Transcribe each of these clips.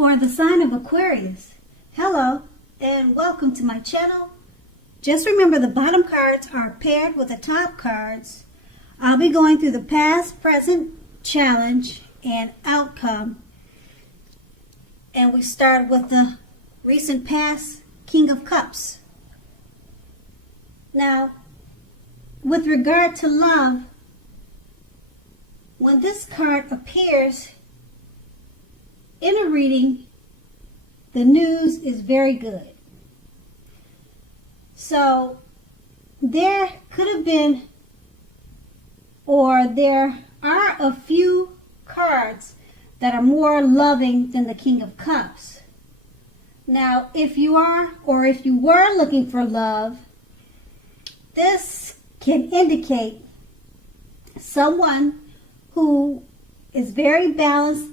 for the sign of Aquarius. Hello and welcome to my channel. Just remember the bottom cards are paired with the top cards. I'll be going through the past, present, challenge, and outcome. And we start with the recent past King of Cups. Now, with regard to love, when this card appears in a reading, the news is very good. So there could have been, or there are a few cards that are more loving than the King of Cups. Now, if you are, or if you were looking for love, this can indicate someone who is very balanced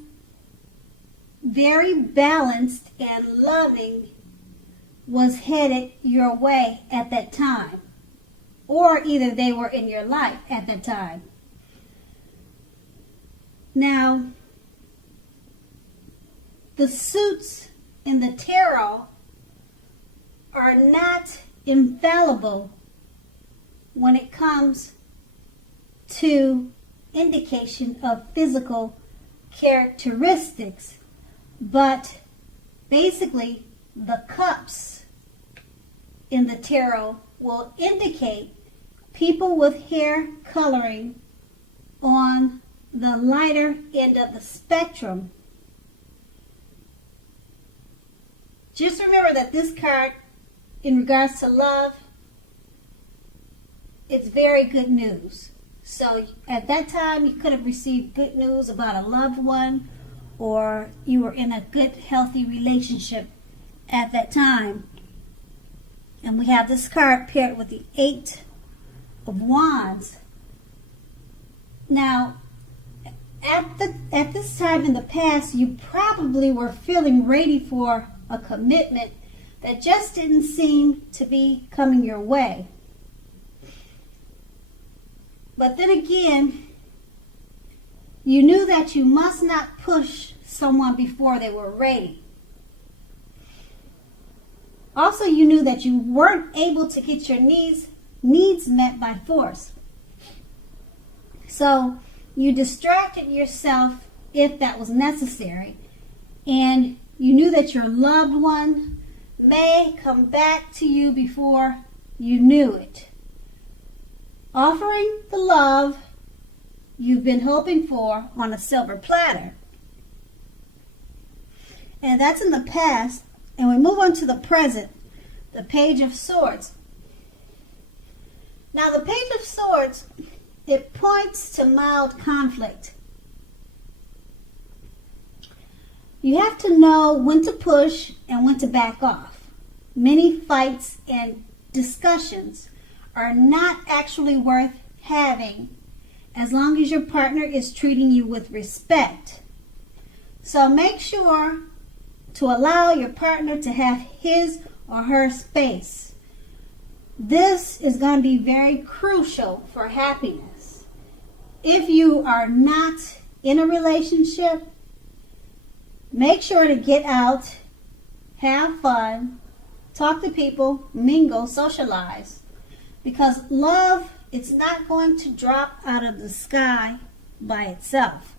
and loving was headed your way at that time, or either they were in your life at that time. Now, the suits in the tarot are not infallible when it comes to indication of physical characteristics, but basically the cups in the tarot will indicate people with hair coloring on the lighter end of the spectrum. Just remember that this card, in regards to love, it's very good news. So at that time, you could have received good news about a loved one, or you were in a good, healthy relationship at that time. And we have this card paired with the 8 of Wands. Now, at this time in the past, you probably were feeling ready for a commitment that just didn't seem to be coming your way. But then again, you knew that you must not push someone before they were ready. Also, you knew that you weren't able to get your needs met by force. So you distracted yourself if that was necessary. And you knew that your loved one may come back to you before you knew it, offering the love you've been hoping for on a silver platter. And that's in the past. And we move on to the present, the Page of Swords. Now, the Page of Swords, it points to mild conflict. You have to know when to push and when to back off. Many fights and discussions are not actually worth having as long as your partner is treating you with respect. So make sure to allow your partner to have his or her space. This is going to be very crucial for happiness. If you are not in a relationship, make sure to get out, have fun, talk to people, mingle, socialize. Because love, it's not going to drop out of the sky by itself.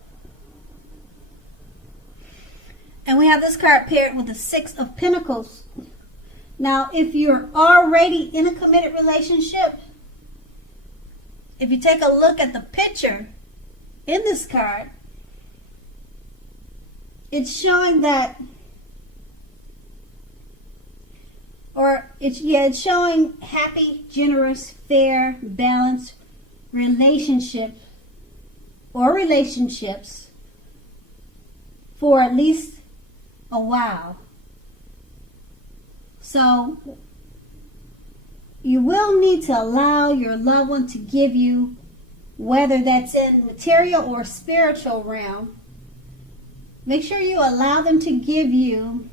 And we have this card paired with the 6 of Pentacles. Now, if you're already in a committed relationship, if you take a look at the picture in this card, it's showing that, it's showing happy, generous, fair, balanced relationship or relationships for at least a while. So you will need to allow your loved one to give you, whether that's in material or spiritual realm, make sure you allow them to give you,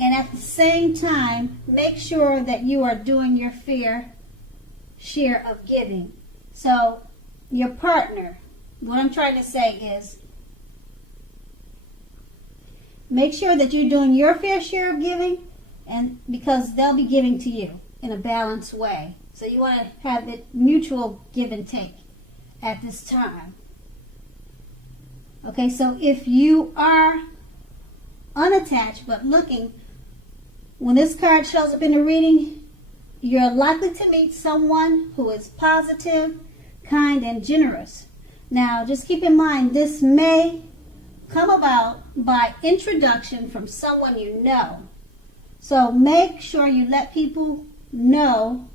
and at the same time, make sure that you are doing your fair share of giving. So your partner, what I'm trying to say is, make sure that you're doing your fair share of giving, and because they'll be giving to you in a balanced way. So you want to have it mutual give and take at this time. Okay, so if you are unattached but looking, when this card shows up in the reading, you're likely to meet someone who is positive, kind, and generous. Now, just keep in mind, this may come about by introduction from someone you know. So make sure you let people know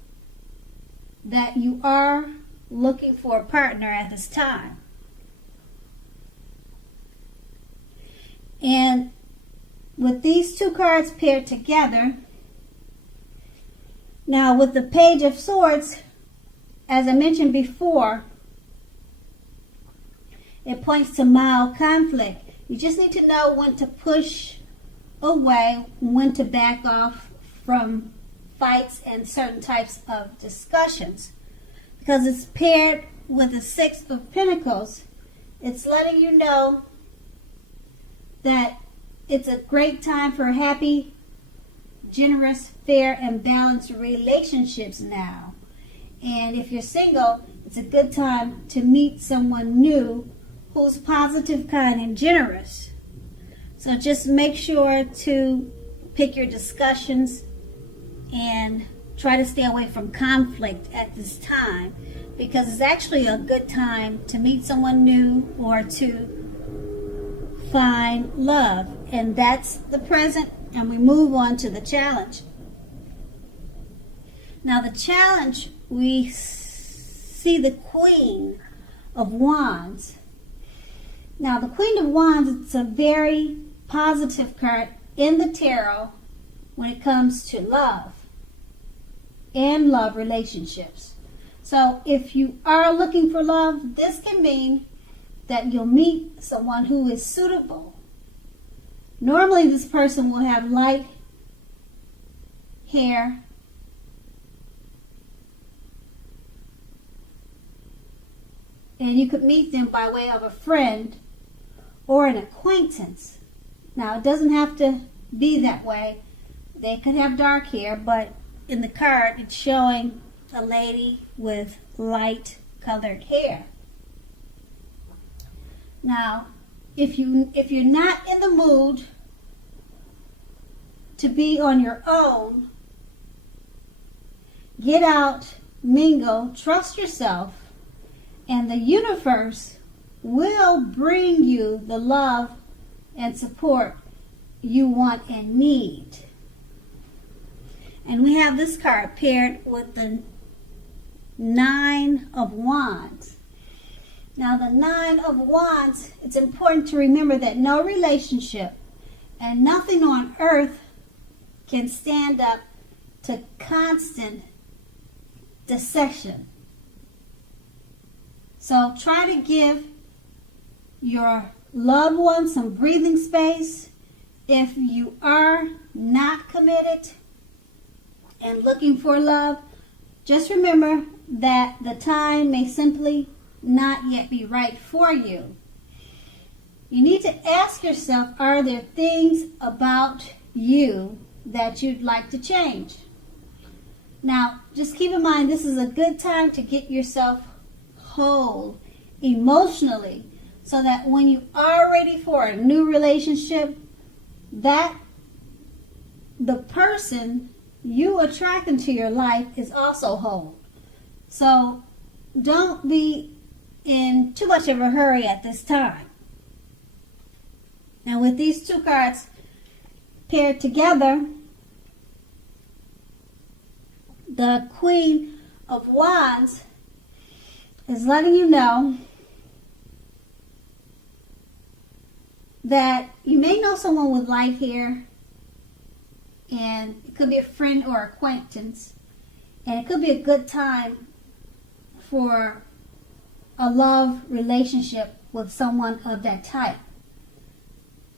that you are looking for a partner at this time. And with these two cards paired together, now with the Page of Swords, as I mentioned before, it points to mild conflict. You just need to know when to push away, when to back off from fights and certain types of discussions. Because it's paired with the Six of Pentacles, it's letting you know that it's a great time for happy, generous, fair, and balanced relationships now. And if you're single, it's a good time to meet someone new who's positive, kind, and generous. So just make sure to pick your discussions and try to stay away from conflict at this time, because it's actually a good time to meet someone new or to find love. And that's the present, and we move on to the challenge. Now the challenge, we see the Queen of Wands. Now the Queen of Wands, it's a very positive card in the tarot when it comes to love and love relationships. So if you are looking for love, this can mean that you'll meet someone who is suitable. Normally this person will have light hair, and you could meet them by way of a friend or an acquaintance. Now, it doesn't have to be that way. They could have dark hair, but in the card, it's showing a lady with light colored hair. Now, if you're not in the mood to be on your own, get out, mingle, trust yourself, and the universe will bring you the love and support you want and need. And we have this card paired with the Nine of Wands. Now the Nine of Wands, it's important to remember that no relationship and nothing on earth can stand up to constant deception. So try to give your loved one some breathing space. If you are not committed and looking for love, just remember that the time may simply not yet be right for you. You need to ask yourself, are there things about you that you'd like to change? Now, just keep in mind, this is a good time to get yourself whole emotionally, so that when you are ready for a new relationship, that the person you attract into your life is also whole. So don't be in too much of a hurry at this time. Now with these two cards paired together, the Queen of Wands is letting you know that you may know someone with light hair, and it could be a friend or acquaintance, and it could be a good time for a love relationship with someone of that type.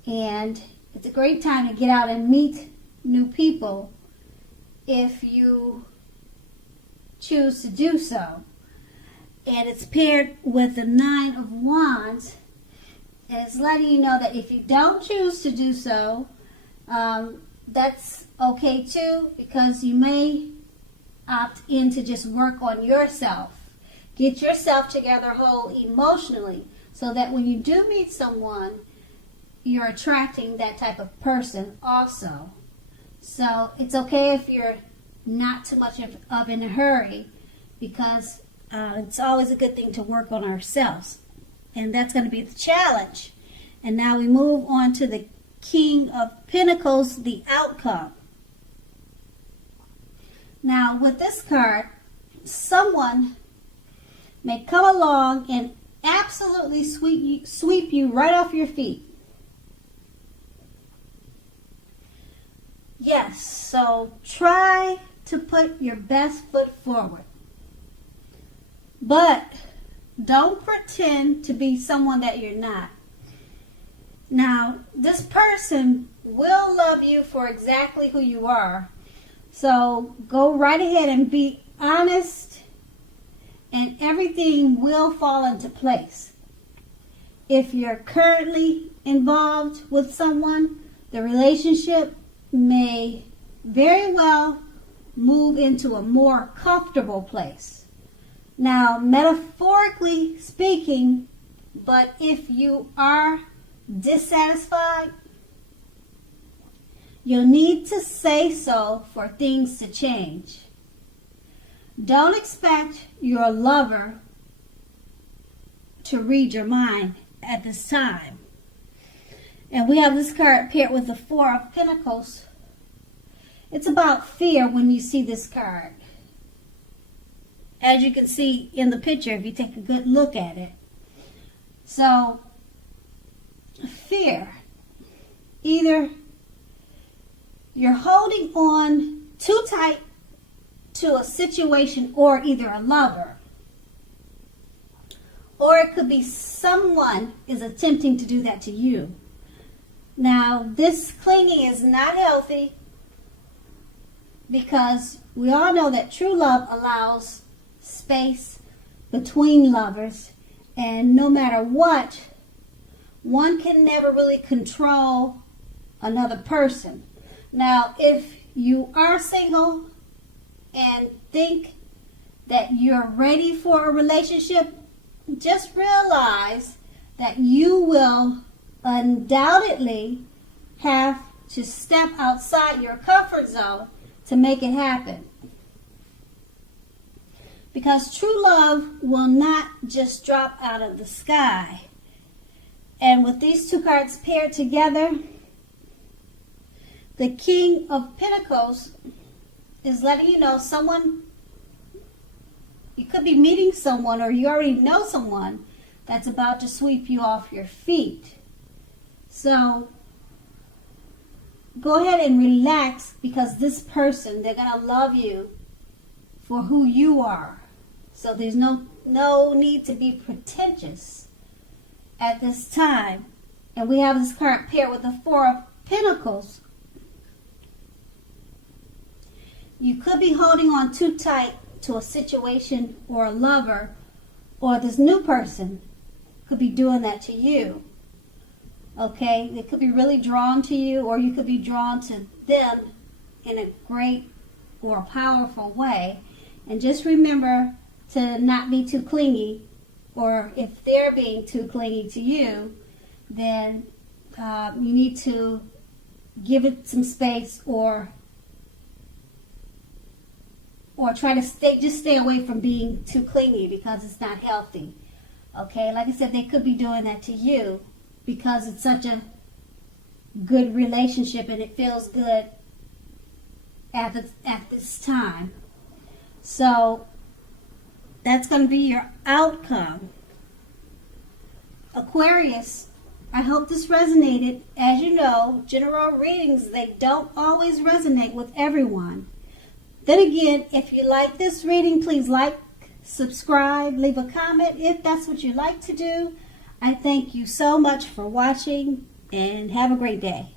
And it's a great time to get out and meet new people if you choose to do so. And it's paired with the Nine of Wands, And it's letting you know that if you don't choose to do so, that's okay too, because you may opt in to just work on yourself. Get yourself together whole emotionally, so that when you do meet someone, you're attracting that type of person also. So it's okay if you're not too much of in a hurry, because it's always a good thing to work on ourselves. And that's going to be the challenge. And now we move on to the King of Pentacles, the outcome. Now with this card, someone may come along and absolutely sweep you right off your feet. Yes, so try to put your best foot forward. But don't pretend to be someone that you're not. Now, this person will love you for exactly who you are. So go right ahead and be honest, and everything will fall into place. If you're currently involved with someone, the relationship may very well move into a more comfortable place. Now, metaphorically speaking, but if you are dissatisfied, you'll need to say so for things to change. Don't expect your lover to read your mind at this time. And we have this card paired with the Four of Pentacles. It's about fear when you see this card. As you can see in the picture, if you take a good look at it. So, fear. Either you're holding on too tight to a situation or either a lover, or it could be someone is attempting to do that to you. Now, this clinging is not healthy, because we all know that true love allows space between lovers, and no matter what, one can never really control another person. Now, if you are single and think that you're ready for a relationship, just realize that you will undoubtedly have to step outside your comfort zone to make it happen. Because true love will not just drop out of the sky. And with these two cards paired together, the King of Pentacles is letting you know someone, you could be meeting someone, or you already know someone that's about to sweep you off your feet. So go ahead and relax, because this person, they're going to love you for who you are. So there's no need to be pretentious at this time. And we have this card paired with the Four of Pentacles. You could be holding on too tight to a situation or a lover, or this new person could be doing that to you. Okay, they could be really drawn to you, or you could be drawn to them in a great or powerful way. And just remember to not be too clingy, or if they're being too clingy to you, then you need to give it some space, or try to stay away from being too clingy, because it's not healthy. Okay, like I said, they could be doing that to you because it's such a good relationship and it feels good at this time. So that's going to be your outcome. Aquarius, I hope this resonated. As you know, general readings, they don't always resonate with everyone. Then again, if you like this reading, please like, subscribe, leave a comment if that's what you like to do. I thank you so much for watching, and have a great day.